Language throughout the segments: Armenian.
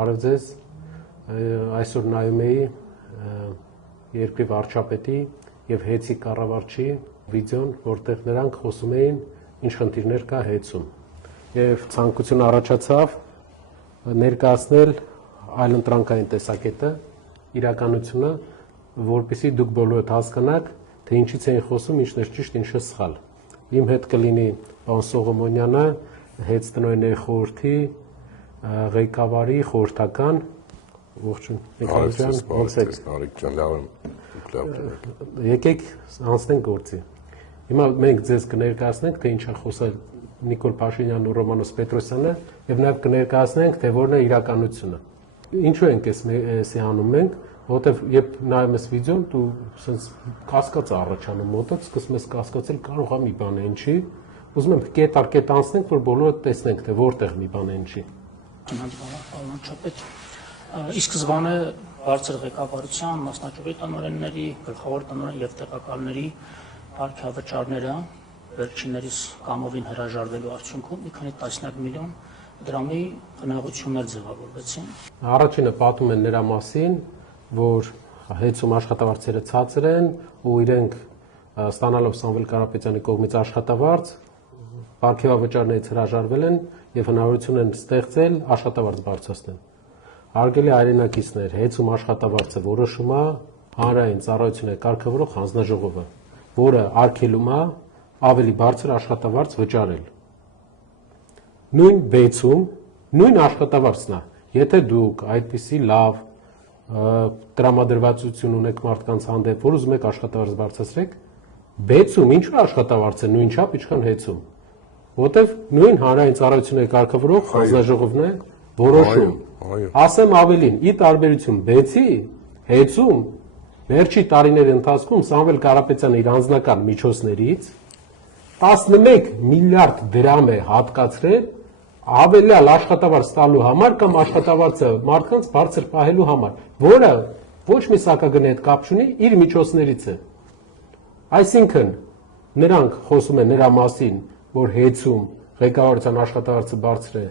Բարև ձեզ, այսօր նայում էի երկրի վարչապետի և ՀԵՑ-ի կառավարչի վիդեոն, որտեղ նրանք խոսում էին ինչ խնդիրներ կա ՀԵՑ-ում և ցանկություն առաջացավ ներկայացնել այլընտրանքային տեսակետը, իրականությունը, որպեսզի դուք բոլորդ հասկանաք, թե ինչից էին խոսում, ինչն էր ճիշտ, ինչը սխալ։ Իմ հետ կլինի պարոն Սողոմոնյանը, ՀԵՑ տնօրենների խորհրդի ղեկավարի խորհրդական, ողջույն, եկեք անցնենք գործի։ Հիմա մենք ձեզ կներկայացնենք, թե ինչ է խոսել Նիկոլ Փաշինյանն ու Ռոմանոս Պետրոսյանը և նաև կներկայացնենք, թե որն է իրականությունը։ Ինչու ենք էսի անում մենք, որովհետև երբ նայում ես վիդեոն, դու սենց կասկած առաջանում մոտդ, սկսում ես կասկածել, կարող է մի բան է ինչի, ուզում եմ կետ առ կետ անցնենք, որ բոլորը տեսնենք, թե որտեղ մի բան է ինչի։ Ի սկզբանե բարձր ղեկավարության, մասնաճյուղի տնօրենների, գլխավոր տնօրեն և տեղակալների կարգավճարները վերջիններիս կամովին հրաժարվելու արդյունքում մի քանի տասնյակ միլիոն դրամի խնայողություններ ձևավորվեցին։ Առաջինը պատում են նրա մասին, որ ՀԵՑ-ում աշխատավարձերը ցածր են ու իրենք ստանալով Սամվել Կարապետյանի կողմից աշխատավարձ, պարգևավճարներից հրաժարվել են և հնարավորություն են ստեղծել աշխատավարձ բարձրացնել։ Հարգելի հայրենակիցներ, ՀԵՑ-ում աշխատավարձը որոշում է հանրային ծառայությունների կարգավորող հանձնաժողովը, որը արգելում է ավելի բարձր աշխատավարձ վճարել։ Նույն ԲԵՑ-ում նույն աշխատավարձն է, եթե դուք այդպիսի լավ տրամադրվածություն ունեք մարդկանց հանդեպ, որ ուզում եք աշխատավարձ բարձրացրեք, ԲԵՑ-ում ինչու աշխատավարձը նույն չափ, ինչքան ՀԵՑ-ում, որտեվ նույն հանրային ծառայությունների կարգավորող հանձնաժողովն է որոշում։ Ասեմ ավելին, ի տարբերություն ԲԵՑ-ի, ՀԵՑ-ում վերջի տարիների ընթացքում Սամվել Կարապետյանը իր անձնական միջոցներից 11 միլիարդ դրամ է հատկացրել ավելյալ աշխատավարձ տալու համար կամ աշխատավարձը մարդկանց բարձր պահելու համար, որը ոչ մի սակագնի հետ կապ չունի, իր միջոցներից է։ Այսինքն նրանք խոսում են նրա մասին, որ ՀԵՑ-ում ղեկավարության աշխատավարձը բարձր է,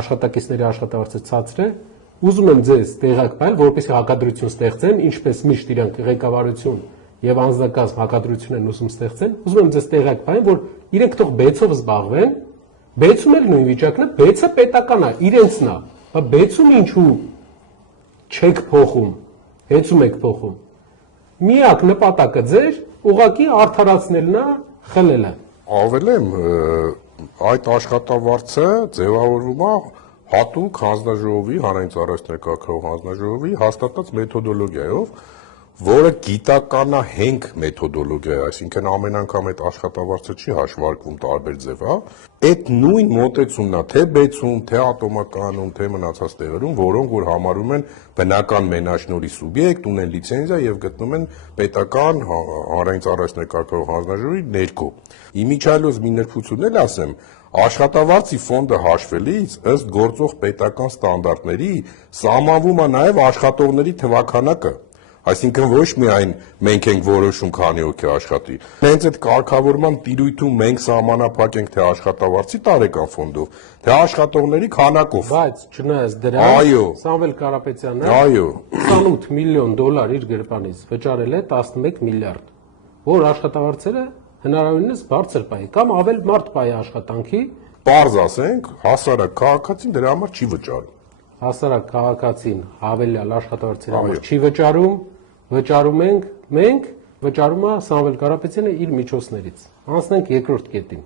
աշխատակիցների աշխատավարձը ցածր է, ուզում եմ ձեզ տեղակ պահել, որպեսզի հակադրություն ստեղծեն, ինչպես միշտ իրանք ղեկավարություն եւ անձնակազմ հակադրություն են ուզում ստեղծեն, ուզում եմ ձեզ տեղակ պահել, որ իրենք թող ԲԵՑ-ով զբաղվեն, ԲԵՑ-ում էլ նույն վիճակն է, ԲԵՑ-ը պետական է, իրենցն է, ԲԵՑ-ում ինչու չեք փոխում, ՀԵՑ-ում եք փոխում։ Միակ նպատակը ձեր ուղղակի արդարացնելն է, խլելը։ Ավելեմ, այդ աշխատավարձը ձևավորվում է հատուկ հանձնաժողովի, հանրային ծառայությունների կարգավորող հանձնաժողովի հաստատած մեթոդոլոգիայով, որը գիտականահենք մեթոդոլոգիա է, այսինքն ամեն անգամ այդ աշխատավարձը չի հաշվարկվում տարբեր ձևով, այդ նույն մոտեցումն է թե ԲԵՑ-ում, թե ատոմականում, թե մնացած տեղերում, որոնք որ համարում են բնական մենաշնորհի սուբյեկտ, ունեն լիցենզիա եւ գտնում են պետական հանրային ծառայությունների կարգավորող հանձնաժողովի ներքո։ Իմիջիայլոց մի նրբություն էլ ասեմ, աշխատավարձի ֆոնդը հաշվելիս ըստ գործող պետական ստանդարտների սահմանվում է նաև աշխատողների թվաքանակը, այսինքն ոչ միայն մենք ենք որոշում քանի հոգի աշխատի, հենց այդ կարգավորման տիրույթում մենք սահմանափակ ենք թե աշխատավարձի տարեկան ֆոնդով, թե աշխատողների քանակով։ Բայց չնայած դրան, Սամվել Կարապետյանը 28 միլիոն դոլար իր գրպանից վճարել է 11 միլիարդ, որ աշխատավարձերը հնարավորինս բարձր պահի կամ ավել մարդ պահի աշխատանքի, պարզ ասենք, հասարակ քաղաքացին դրա համար չի վճարում։ Հասարակ քաղաքացին հավելյալ աշխատավարձերի համար չի վճարում, վճարում ենք մենք, վճարում է Սամվել Կարապետյանը իր միջոցներից։ Անցնենք երկրորդ կետին։